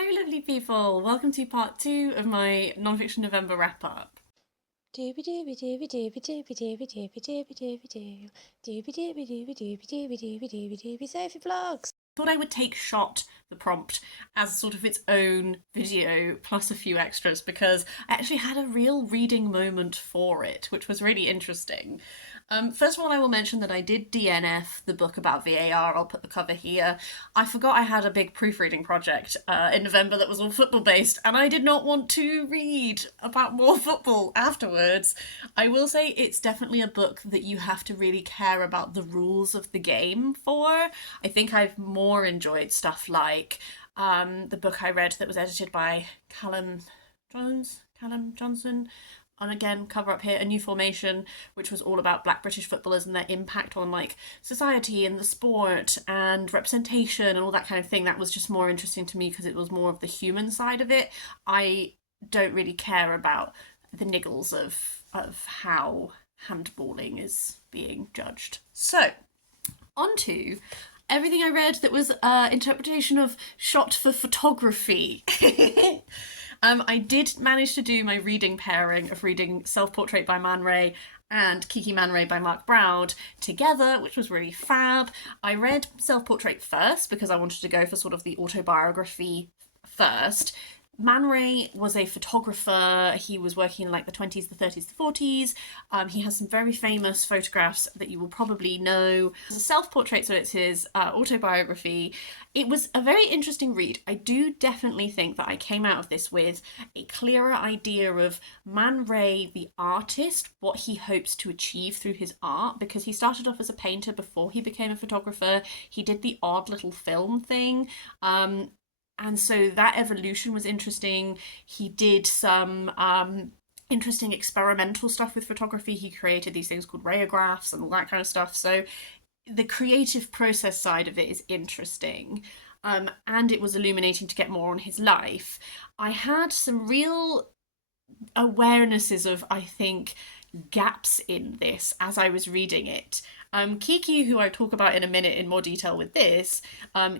Hello, lovely people. Welcome to part two of my nonfiction November wrap up. Dooby dooby dooby dooby dooby dooby dooby dooby dooby doo. Dooby dooby dooby dooby dooby dooby dooby dooby Sophie vlogs. Thought I would take shot the prompt as sort of its own video plus a few extras because I actually had a real reading moment for it, which was really interesting. First of all, I will mention that I did DNF the book about VAR. I'll put the cover here. I forgot I had a big proofreading project in November that was all football based, and I did not want to read about more football afterwards. I will say it's definitely a book that you have to really care about the rules of the game for. I think I've more enjoyed stuff like the book I read that was edited by Calum Johnson, and again, cover up here, A New Formation, which was all about Black British footballers and their impact on like society and the sport and representation and all that kind of thing. That was just more interesting to me because it was more of the human side of it. I don't really care about the niggles of how handballing is being judged. So, on to everything I read that was interpretation of shot for photography. I did manage to do my reading pairing of reading Self-Portrait by Man Ray and Kiki Man Ray by Mark Braude together, which was really fab. I read Self-Portrait first because I wanted to go for sort of the autobiography first. Man Ray was a photographer. He was working in like the 20s, the 30s, the 40s. He has some very famous photographs that you will probably know. It's a self-portrait, so it's his autobiography. It was a very interesting read. I do definitely think that I came out of this with a clearer idea of Man Ray, the artist, what he hopes to achieve through his art, because he started off as a painter before he became a photographer. He did the odd little film thing. And so that evolution was interesting. He did some interesting experimental stuff with photography. He created these things called rayographs and all that kind of stuff. So the creative process side of it is interesting. And it was illuminating to get more on his life. I had some real awarenesses of, I think, gaps in this as I was reading it. Kiki, who I talk about in a minute in more detail with this,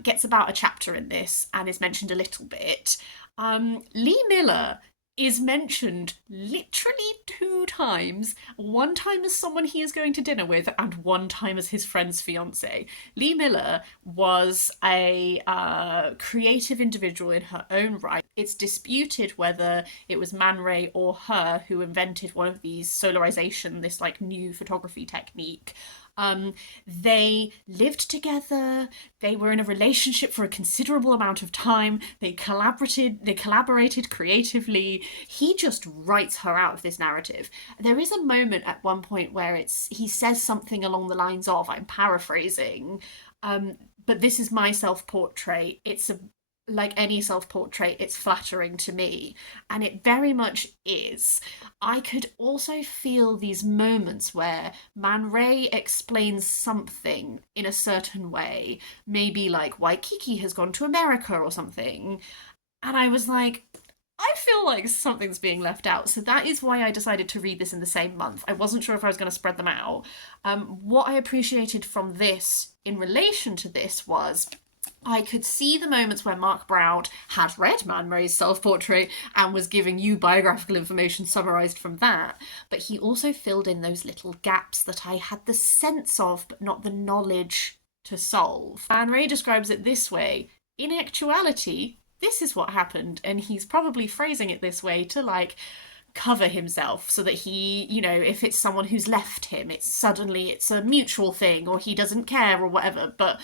gets about a chapter in this and is mentioned a little bit. Lee Miller is mentioned literally 2 times. One time as someone he is going to dinner with, and one time as his friend's fiance. Lee Miller was a creative individual in her own right. It's disputed whether it was Man Ray or her who invented one of these solarization, this like new photography technique. They lived together. They were in a relationship for a considerable amount of time. They collaborated creatively. He just writes her out of this narrative. There is a moment at one point where he says something along the lines of, I'm paraphrasing, but this is my self-portrait. Like any self-portrait, it's flattering to me. And it very much is. I could also feel these moments where Man Ray explains something in a certain way, maybe like why Kiki has gone to America or something. And I was like, I feel like something's being left out. So that is why I decided to read this in the same month. I wasn't sure if I was going to spread them out. What I appreciated from this in relation to this was I could see the moments where Mark Braude had read Man Ray's self-portrait and was giving you biographical information summarised from that, but he also filled in those little gaps that I had the sense of but not the knowledge to solve. Man Ray describes it this way: in actuality, this is what happened, and he's probably phrasing it this way to like cover himself so that he, if it's someone who's left him, it's a mutual thing or he doesn't care or whatever. But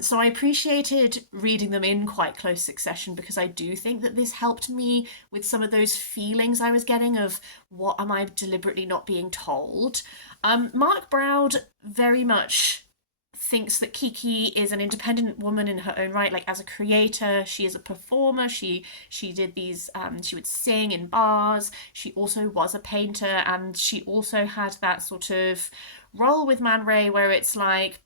so I appreciated reading them in quite close succession because I do think that this helped me with some of those feelings I was getting of what am I deliberately not being told. Mark Braude very much thinks that Kiki is an independent woman in her own right. Like as a creator, she is a performer. She did these. She would sing in bars. She also was a painter, and she also had that sort of role with Man Ray where it's like,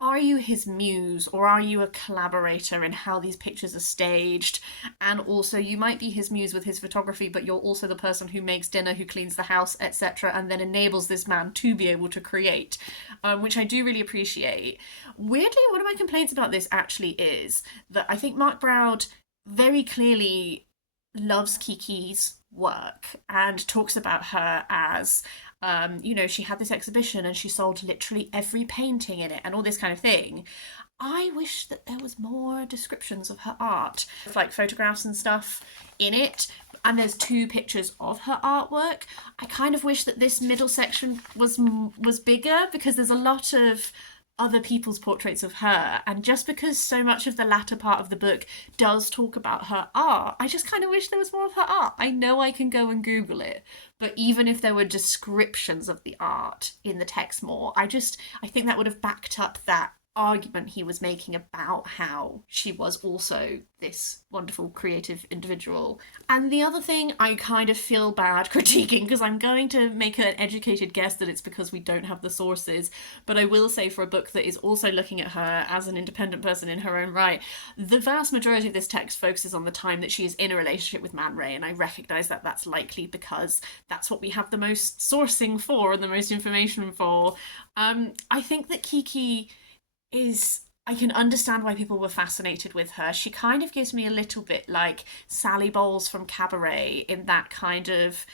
are you his muse or are you a collaborator in how these pictures are staged? And also, you might be his muse with his photography, but you're also the person who makes dinner, who cleans the house, etc., and then enables this man to be able to create, which I do really appreciate. Weirdly, one of my complaints about this actually is that I think Mark Braude very clearly loves Kiki's work and talks about her as, she had this exhibition and she sold literally every painting in it and all this kind of thing. I wish that there was more descriptions of her art, like photographs and stuff in it. And there's 2 pictures of her artwork. I kind of wish that this middle section was bigger, because there's a lot of other people's portraits of her, and just because so much of the latter part of the book does talk about her art, I just kind of wish there was more of her art. I know I can go and Google it, but even if there were descriptions of the art in the text more, I think that would have backed up that argument he was making about how she was also this wonderful creative individual. And the other thing I kind of feel bad critiquing, because I'm going to make an educated guess that it's because we don't have the sources, but I will say, for a book that is also looking at her as an independent person in her own right, the vast majority of this text focuses on the time that she is in a relationship with Man Ray, and I recognise that that's likely because that's what we have the most sourcing for and the most information for. I think that Kiki I can understand why people were fascinated with her. She kind of gives me a little bit like Sally Bowles from Cabaret, in that kind of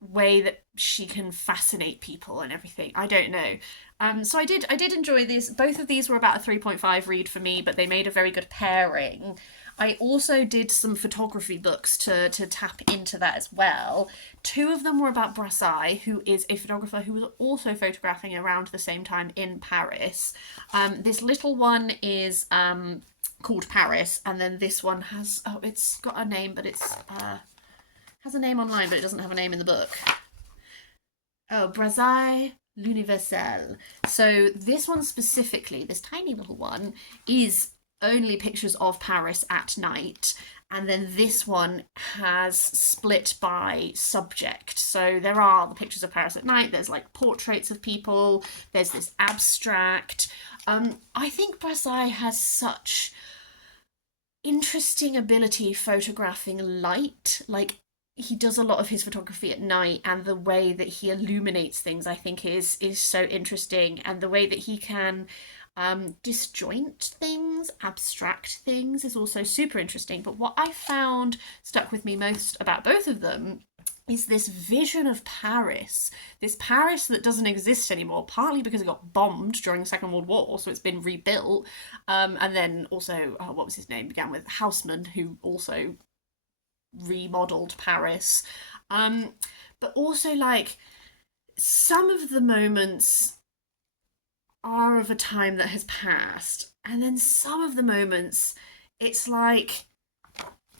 way that she can fascinate people and everything. I don't know. So I did enjoy this. Both of these were about a 3.5 read for me, but they made a very good pairing. I also did some photography books to tap into that as well. 2 of them were about Brassai, who is a photographer who was also photographing around the same time in Paris. This little one is called Paris, and then this one it's got a name, but it's has a name online, but it doesn't have a name in the book. Oh, Brassai l'Universel. So this one specifically, this tiny little one, is only pictures of Paris at night, and then this one has split by subject. So there are the pictures of Paris at night, there's like portraits of people, there's this abstract. I think Brassai has such interesting ability photographing light. Like, he does a lot of his photography at night, and the way that he illuminates things, I think, is so interesting, and the way that he can disjoint things, abstract things, is also super interesting. But what I found stuck with me most about both of them is this vision of Paris, this Paris that doesn't exist anymore, partly because it got bombed during the Second World War, so it's been rebuilt, and then also, what was his name, began with Haussmann, who also remodeled Paris, but also, like, some of the moments are of a time that has passed, and then some of the moments, it's like,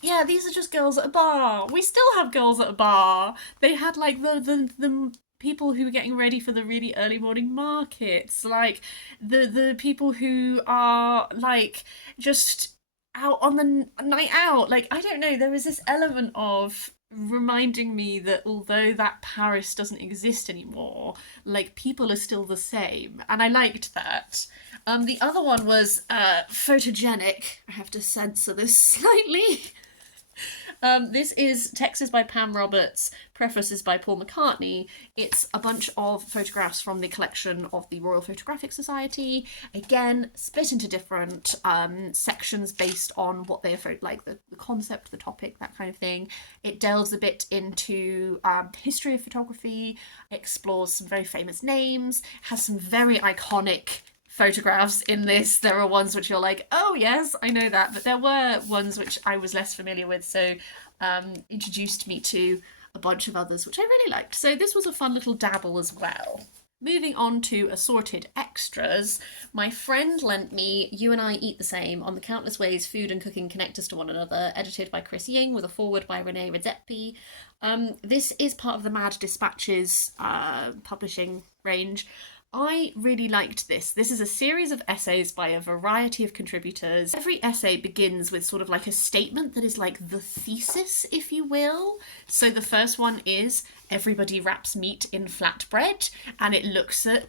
yeah, these are just girls at a bar. We still have girls at a bar. They had like the people who were getting ready for the really early morning markets, like the people who are like just out on the night out. Like, I don't know, there is this element of reminding me that although that Paris doesn't exist anymore, like, people are still the same, and I liked that. The other one was Photogenic. I have to censor this slightly. This is text is by Pam Roberts, preface is by Paul McCartney. It's a bunch of photographs from the collection of the Royal Photographic Society. Again, split into different sections based on what they're like, the concept, the topic, that kind of thing. It delves a bit into history of photography, explores some very famous names, has some very iconic photographs in this. There are ones which you're like, oh yes, I know that, but there were ones which I was less familiar with, so introduced me to a bunch of others which I really liked. So this was a fun little dabble as well. Moving on to assorted extras, my friend lent me You and I Eat the Same on the Countless Ways Food and Cooking Connect Us to One Another, edited by Chris Ying with a foreword by Renee Redzepi. This is part of the Mad Dispatches publishing range. I really liked this. This is a series of essays by a variety of contributors. Every essay begins with sort of like a statement that is like the thesis, if you will. So the first one is Everybody Wraps Meat in Flatbread, and it looks at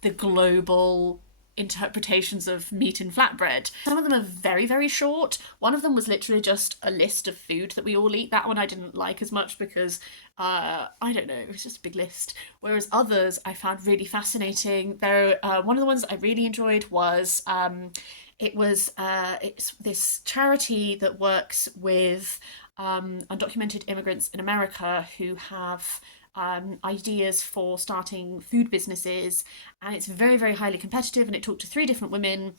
the global interpretations of meat in flatbread. Some of them are very, very short. One of them was literally just a list of food that we all eat. That one I didn't like as much because I don't know, it was just a big list. Whereas others I found really fascinating. One of the ones I really enjoyed was It's this charity that works with undocumented immigrants in America who have ideas for starting food businesses, and it's very, very highly competitive. And it talked to three different women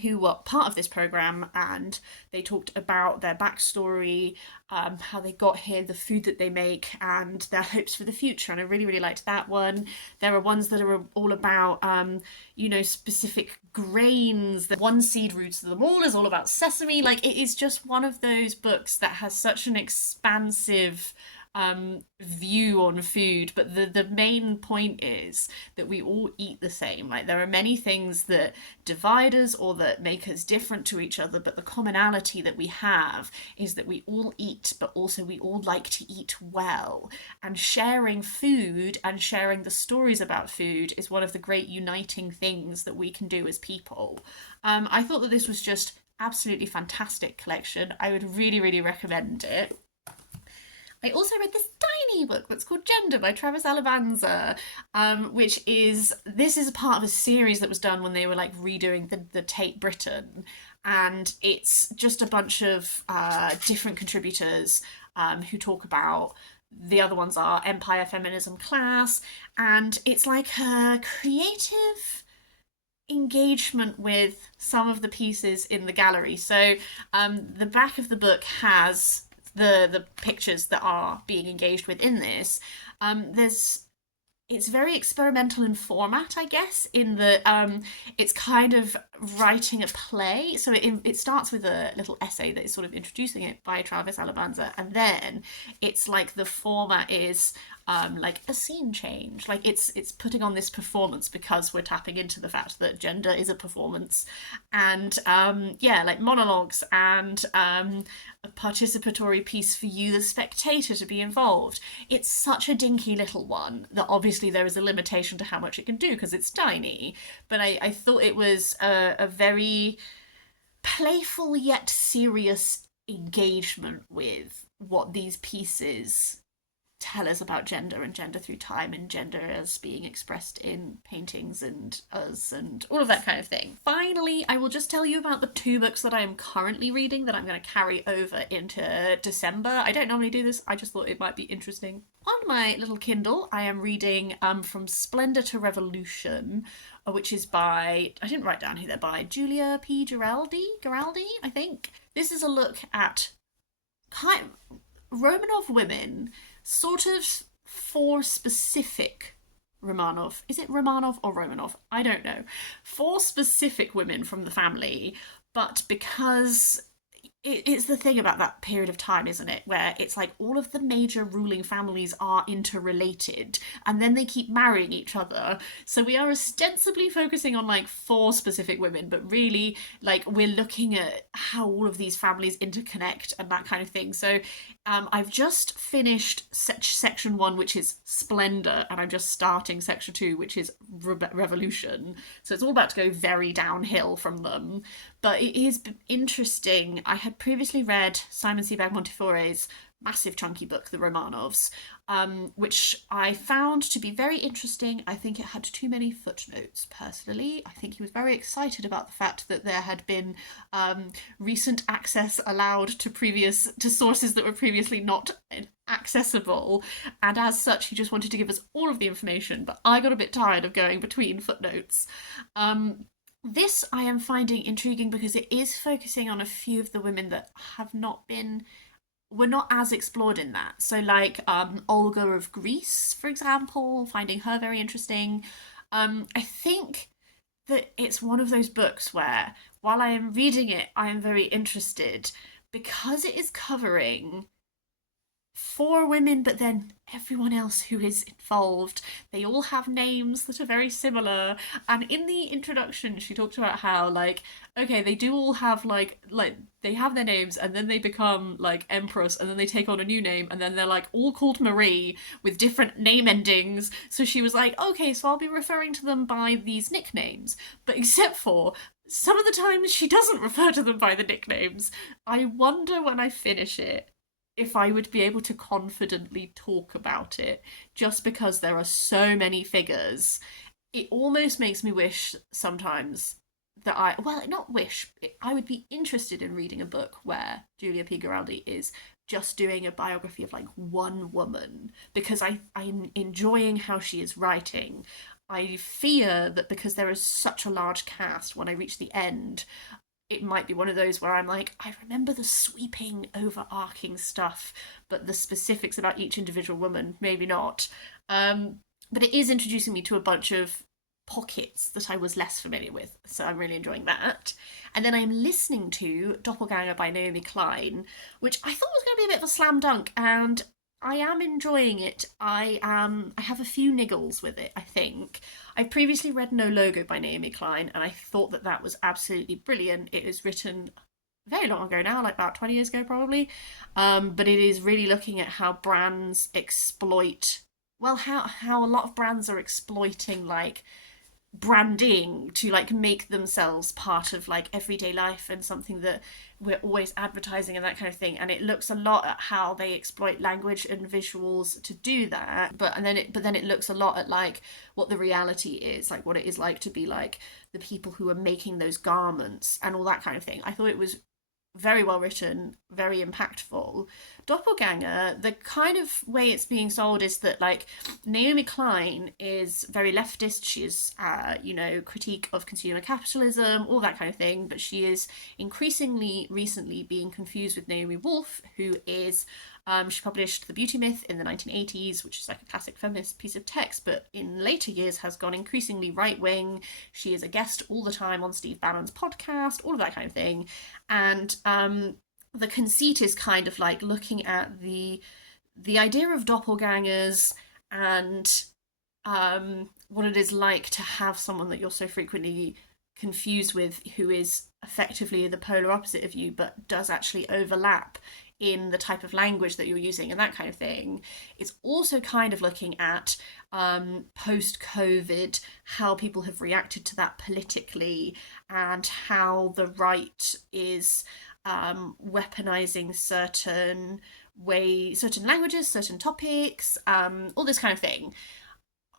who were part of this program, and they talked about their backstory, how they got here, the food that they make, and their hopes for the future. And I really, really liked that one. There are ones that are all about, specific grains. The one seed roots of them all is all about sesame. Like, it is just one of those books that has such an expansive view on food, but the main point is that we all eat the same. Like, there are many things that divide us or that make us different to each other, but the commonality that we have is that we all eat, but also we all like to eat well. And sharing food and sharing the stories about food is one of the great uniting things that we can do as people. I thought that this was just absolutely fantastic collection. I would really, really recommend it. I also read this tiny book that's called Gender by Travis Alabanza, this is a part of a series that was done when they were like redoing the Tate Britain, and it's just a bunch of different contributors who talk about. The other ones are Empire, Feminism, Class, and it's like a creative engagement with some of the pieces in the gallery. So the back of the book has the pictures that are being engaged with in this. It's very experimental in format, I guess, in that it's kind of writing a play. So it starts with a little essay that is sort of introducing it by Travis Alabanza, and then it's like the format is like a scene change. Like, it's putting on this performance because we're tapping into the fact that gender is a performance, and like monologues and a participatory piece for you, the spectator, to be involved. It's such a dinky little one that obviously there is a limitation to how much it can do because it's tiny. But I thought it was a very playful yet serious engagement with what these pieces tell us about gender and gender through time and gender as being expressed in paintings and us and all of that kind of thing. Finally, I will just tell you about the two books that I am currently reading that I'm going to carry over into December. I don't normally do this, I just thought it might be interesting. On my little Kindle, I am reading From Splendor to Revolution, which is by, I didn't write down who they're by, Julia P. Geraldi, I think. This is a look at kind of Romanov women, sort of four specific Romanov. Is it Romanov or Romanov? I don't know. Four specific women from the family, but because it's the thing about that period of time, isn't it? Where it's like all of the major ruling families are interrelated and then they keep marrying each other. So we are ostensibly focusing on like four specific women, but really like we're looking at how all of these families interconnect and that kind of thing. So I've just finished section 1, which is Splendor, and I'm just starting section 2, which is Revolution. So it's all about to go very downhill from them. But it is interesting. I had previously read Simon Sebag Montefiore's massive chunky book, The Romanovs, which I found to be very interesting. I think it had too many footnotes, personally. I think he was very excited about the fact that there had been recent access allowed to sources that were previously not accessible, and as such he just wanted to give us all of the information, but I got a bit tired of going between footnotes. This I am finding intriguing because it is focusing on a few of the women that were not as explored in that. So like Olga of Greece, for example, finding her very interesting. I think that it's one of those books where while I am reading it, I am very interested because it is covering 4 women, but then everyone else who is involved. They all have names that are very similar. And in the introduction, she talked about how, like, okay, they do all have, like they have their names, and then they become, like, Empress, and then they take on a new name, and then they're, like, all called Marie with different name endings. So she was like, okay, so I'll be referring to them by these nicknames. But except for some of the times she doesn't refer to them by the nicknames. I wonder when I finish it if I would be able to confidently talk about it, just because there are so many figures. It almost makes me wish sometimes that I would be interested in reading a book where Julia P. Geraldi is just doing a biography of like one woman, because I'm enjoying how she is writing. I fear that because there is such a large cast, when I reach the end, it might be one of those where I'm like, I remember the sweeping, overarching stuff, but the specifics about each individual woman, maybe not. But it is introducing me to a bunch of pockets that I was less familiar with, so I'm really enjoying that. And then I'm listening to Doppelganger by Naomi Klein, which I thought was going to be a bit of a slam dunk, and I am enjoying it. I have a few niggles with it, I think. I previously read No Logo by Naomi Klein, and I thought that that was absolutely brilliant. It was written very long ago now, like about 20 years ago probably, but it is really looking at how brands exploit, well, how a lot of brands are exploiting like branding to like make themselves part of like everyday life and something that we're always advertising and that kind of thing. And it looks a lot at how they exploit language and visuals to do that, but then it looks a lot at like what the reality is, like what it is like to be like the people who are making those garments and all that kind of thing. I thought it was very well written, very impactful. Doppelganger, the kind of way it's being sold is that like Naomi Klein is very leftist. She is, critique of consumer capitalism, all that kind of thing. But she is increasingly recently being confused with Naomi Wolf, who is she published The Beauty Myth in the 1980s, which is like a classic feminist piece of text, but in later years has gone increasingly right-wing. She is a guest all the time on Steve Bannon's podcast, all of that kind of thing. And the conceit is kind of like looking at the idea of doppelgangers and what it is like to have someone that you're so frequently confused with, who is effectively the polar opposite of you, but does actually overlap in the type of language that you're using and that kind of thing. It's also kind of looking at post-COVID, how people have reacted to that politically, and how the right is weaponizing certain languages, certain topics, all this kind of thing.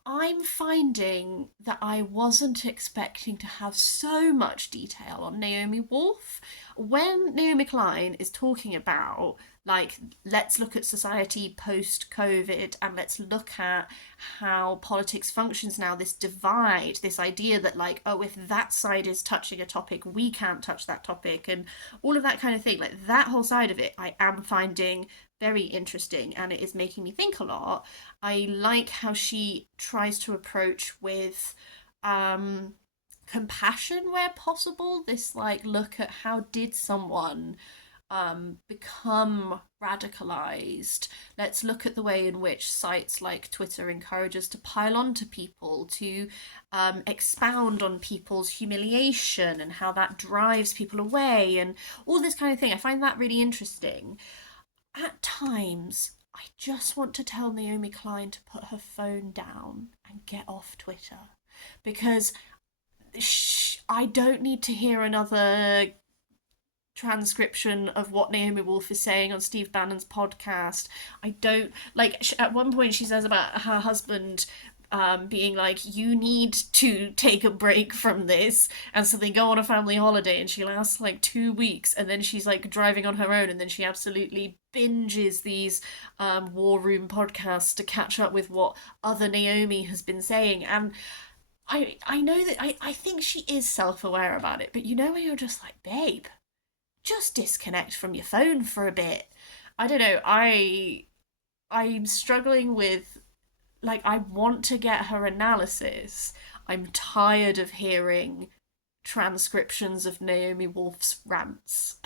I'm finding that I wasn't expecting to have so much detail on Naomi Wolf. When Naomi Klein is talking about, like, let's look at society post-COVID and let's look at how politics functions now, this divide, this idea that, like, oh, if that side is touching a topic, we can't touch that topic, and all of that kind of thing, like, that whole side of it, I am finding very interesting, and it is making me think a lot. I like how she tries to approach with compassion where possible, this like look at how did someone become radicalized. Let's look at the way in which sites like Twitter encourage us to pile on to people, to expound on people's humiliation and how that drives people away and all this kind of thing. I find that really interesting. At times, I just want to tell Naomi Klein to put her phone down and get off Twitter, because I don't need to hear another transcription of what Naomi Wolf is saying on Steve Bannon's podcast. I don't like. At one point, she says about her husband being like, you need to take a break from this, and so they go on a family holiday and she lasts like 2 weeks, and then she's like driving on her own, and then she absolutely binges these war room podcasts to catch up with what other Naomi has been saying. And I know that I think she is self-aware about it, but you know when you're just like, babe, just disconnect from your phone for a bit. I don't know, I'm struggling with, like, I want to get her analysis. I'm tired of hearing transcriptions of Naomi Wolf's rants.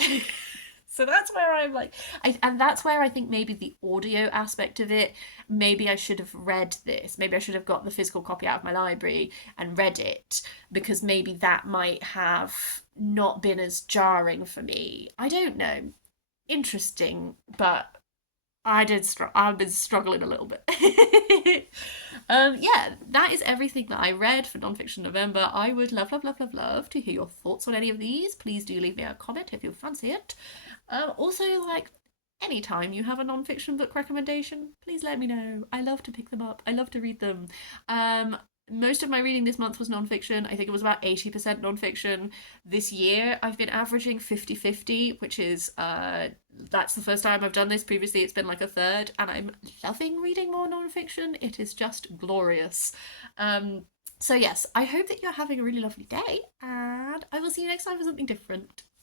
So that's where I'm like, and that's where I think maybe the audio aspect of it, maybe I should have read this. Maybe I should have got the physical copy out of my library and read it, because maybe that might have not been as jarring for me. I don't know. Interesting, but I've been struggling a little bit. Yeah, that is everything that I read for Nonfiction November. I would love, love, love, love, love to hear your thoughts on any of these. Please do leave me a comment if you fancy it. Also, like, anytime you have a nonfiction book recommendation, please let me know. I love to pick them up. I love to read them. Most of my reading this month was nonfiction. I think it was about 80% nonfiction. This year, I've been averaging 50-50, which is, that's the first time I've done this. Previously, it's been like a third, and I'm loving reading more nonfiction. It is just glorious. So, yes, I hope that you're having a really lovely day, and I will see you next time for something different.